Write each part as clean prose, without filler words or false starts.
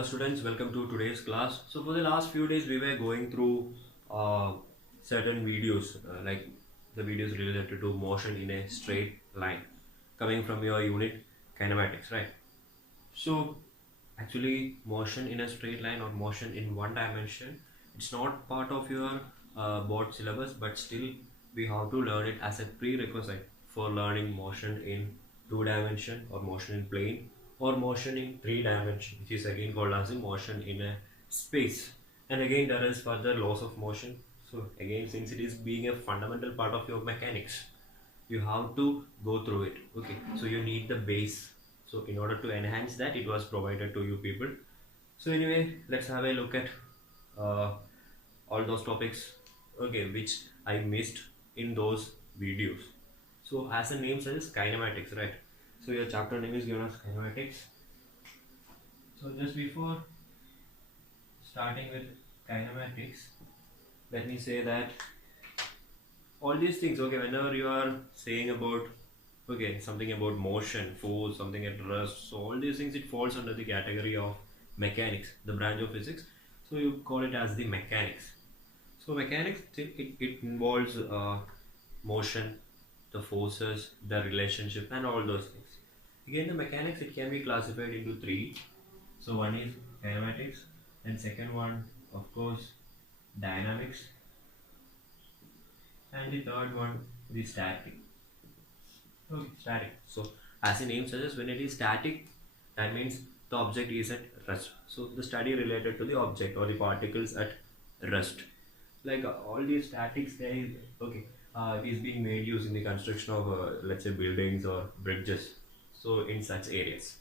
Hello students, welcome to today's class. So for the last few days we were going through certain videos like the videos related to motion in a straight line coming from your unit kinematics, right? So actually motion in a straight line or motion in one dimension, it's not part of your board syllabus, but still we have to learn it as a prerequisite for learning motion in two dimension or motion in plane or motion in three dimension, which is again called as a motion in a space. And again there is further laws of motion. So again, since it is being a fundamental part of your mechanics, you have to go through it. Okay, so you need the base. So in order to enhance that, it was provided to you people. So anyway, let's have a look at uh, all those topics, okay, which I missed in those videos. So as the name says, kinematics, right? So your chapter name is given as kinematics. So just before starting with kinematics, let me say that all these things, okay, whenever you are saying about, okay, something about motion, force, something at rest, so all these things, it falls under the category of mechanics, the branch of physics. So you call it as the mechanics. So mechanics, it involves motion, the forces, the relationship, and all those things. Again, the mechanics, it can be classified into three. So one is kinematics, and second one, of course, dynamics, and the third one, the static. Okay, static. So as the name suggests, when it is static, that means the object is at rest. So the study related to the object or the particles at rest. Like all these statics, they okay, it is being made using the construction of let's say buildings or bridges. So in such areas.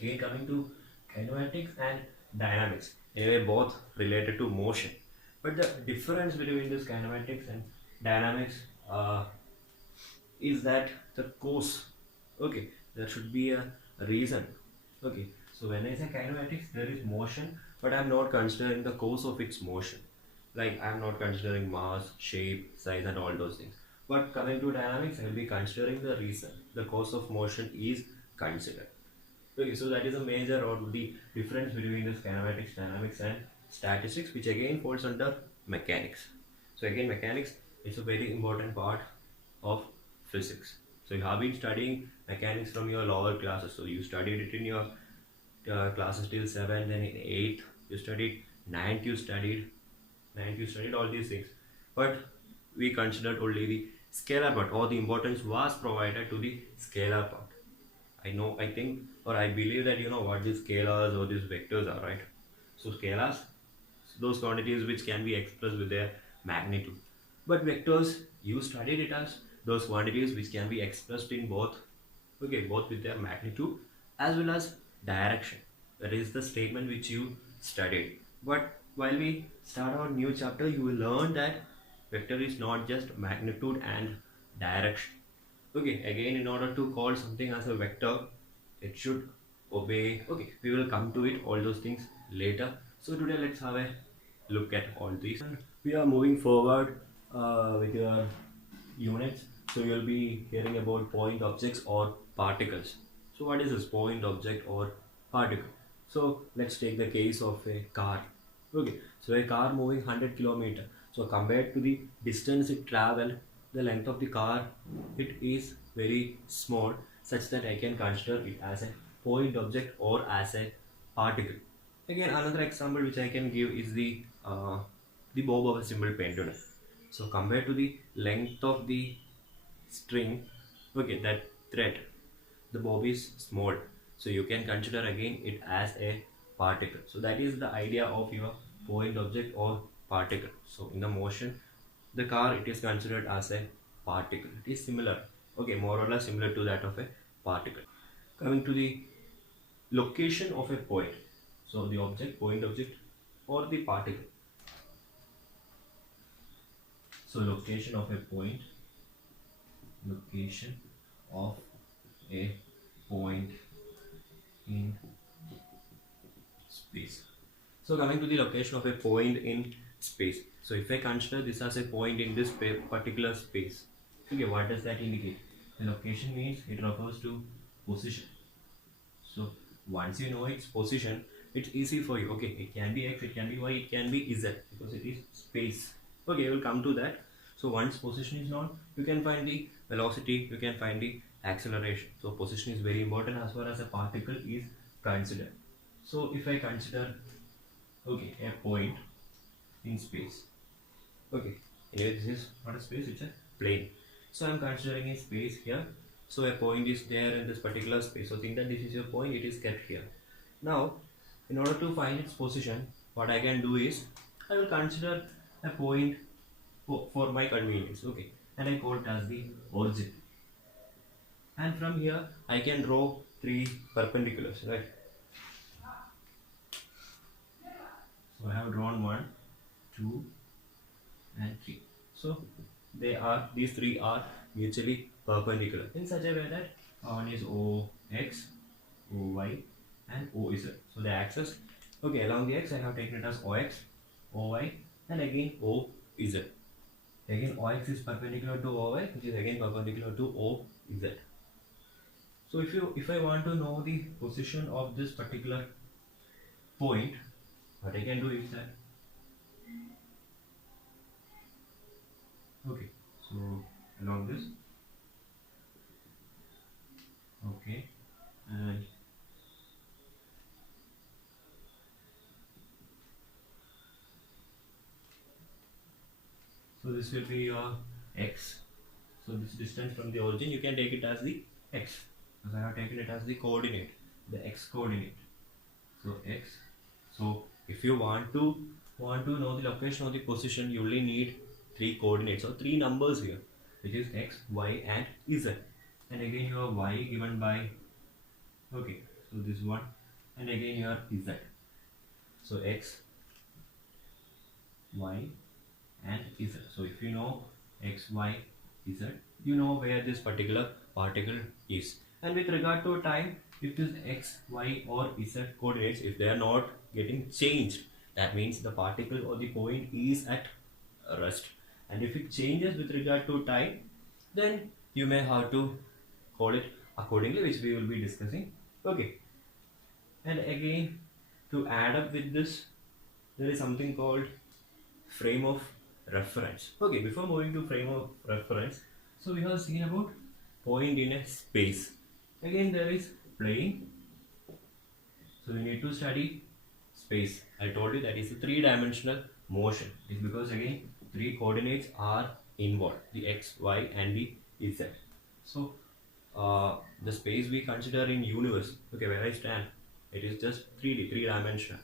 Again, coming to kinematics and dynamics, anyway, both related to motion. But the difference between this kinematics and dynamics is that the cause, okay, there should be a reason. Okay, so when I say kinematics, there is motion, but I'm not considering the cause of its motion. Like I'm not considering mass, shape, size, and all those things. But coming to dynamics, I'll be considering the reason. The cause of motion is considered. Okay, so that is a major or the difference between this kinematics, dynamics, and statistics, which again falls under mechanics. So again, mechanics is a very important part of physics. So you have been studying mechanics from your lower classes. So you studied it in your classes till 7, then in 8th you studied, ninth you studied all these things. But we considered only the scalar part, or the importance was provided to the scalar part. I know, I think, or I believe that you know what these scalars or these vectors are, right? So scalars, those quantities which can be expressed with their magnitude. But vectors, you studied it as those quantities which can be expressed in both, okay, both with their magnitude as well as direction. That is the statement which you studied. But while we start our new chapter, you will learn that vector is not just magnitude and direction. Okay, again, in order to call something as a vector, it should obey. Okay, we will come to it, all those things later. So today let's have a look at all these. We are moving forward with your units. So you'll be hearing about point objects or particles. So what is this point object or particle? So let's take the case of a car. Okay, so a car moving 100 kilometer. So compared to the distance it travel, the length of the car, it is very small, such that I can consider it as a point object or as a particle. Again, another example which I can give is the bob of a simple pendulum. So compared to the length of the string, okay, that thread, the bob is small. So you can consider again it as a particle. So that is the idea of your point object or particle. So in the motion, the car, it is considered as a particle. It is similar, okay, more or less similar to that of a particle. Coming to the location of a point. So the object, point object, or the particle. So location of a point, location of a point in space. So coming to the location of a point in space. So if I consider this as a point in this particular space, okay, what does that indicate? The location means it refers to position. So once you know its position, it's easy for you. Okay, it can be x, it can be y, it can be z, because it is space. Okay, we'll come to that. So once position is known, you can find the velocity, you can find the acceleration. So position is very important as far as a particle is considered. So if I consider, okay, a point in space. Okay, anyway, this is not a space, it's a plane. So I'm considering a space here. So a point is there in this particular space. So think that this is your point, it is kept here. Now, in order to find its position, what I can do is, I will consider a point for my convenience, okay, and I call it as the origin. And from here, I can draw three perpendiculars, right? So I have drawn 1, 2, and 3. So these three are mutually perpendicular in such a way that one is OX, OY, and OZ. So the axis, okay, along the x I have taken it as OX, OY, and again OZ. Again OX is perpendicular to OY, which is again perpendicular to OZ. So if I want to know the position of this particular point, what I can do is that, okay, so along this, okay, and so this will be your x. So this distance from the origin, you can take it as the x, because I have taken it as the coordinate, the x coordinate. So x. So if you want to know the location of the position, you only need three coordinates or three numbers here, which is x, y, and z. And again your y given by, okay, so this one, and again your z. So x, y, and z. So if you know x, y, z, you know where this particular particle is. And with regard to time, if this x, y, or z coordinates, if they are not getting changed, that means the particle or the point is at rest. And if it changes with regard to time, then you may have to call it accordingly, which we will be discussing. Okay. And again, to add up with this, there is something called frame of reference. Okay, before moving to frame of reference, so we have seen about point in a space. Again, there is plane. So we need to study space. I told you that is a three-dimensional motion. It's because again three coordinates are involved: the x, y, and the z. So the space we consider in universe, okay, where I stand, it is just 3D, three-dimensional.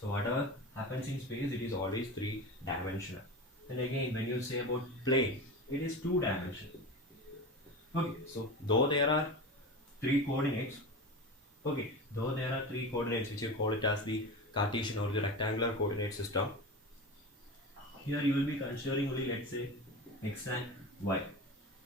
So whatever happens in space, it is always three-dimensional. And again, when you say about plane, it is two-dimensional. Okay, so though there are three coordinates, okay, though there are three coordinates, which you call it as the Cartesian or the rectangular coordinate system, here you will be considering only, let's say, x and y,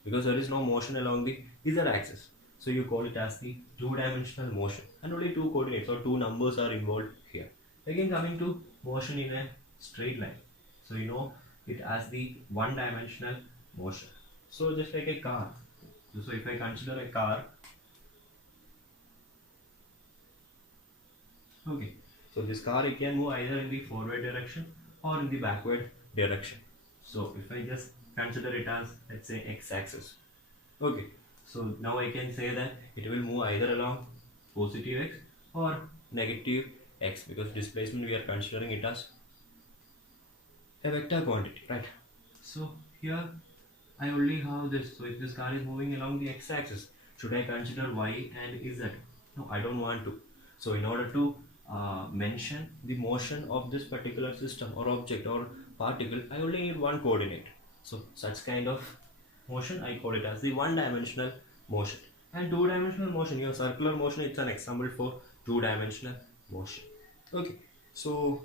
because there is no motion along the z axis. So you call it as the two-dimensional motion, and only two coordinates or two numbers are involved here. Again, coming to motion in a straight line, so you know it as the one-dimensional motion. So just like a car, so if I consider a car, okay, so this car, it can move either in the forward direction or in the backward direction. So if I just consider it as, let's say, x-axis, okay, so now I can say that it will move either along positive x or negative x, because displacement we are considering it as a vector quantity, right? So here I only have this. So if this car is moving along the x-axis, should I consider y and z? No, I don't want to. So in order to mention the motion of this particular system or object or particle, I only need one coordinate. So such kind of motion, I call it as the one-dimensional motion. And two-dimensional motion, your circular motion, it's an example for two-dimensional motion. Okay, so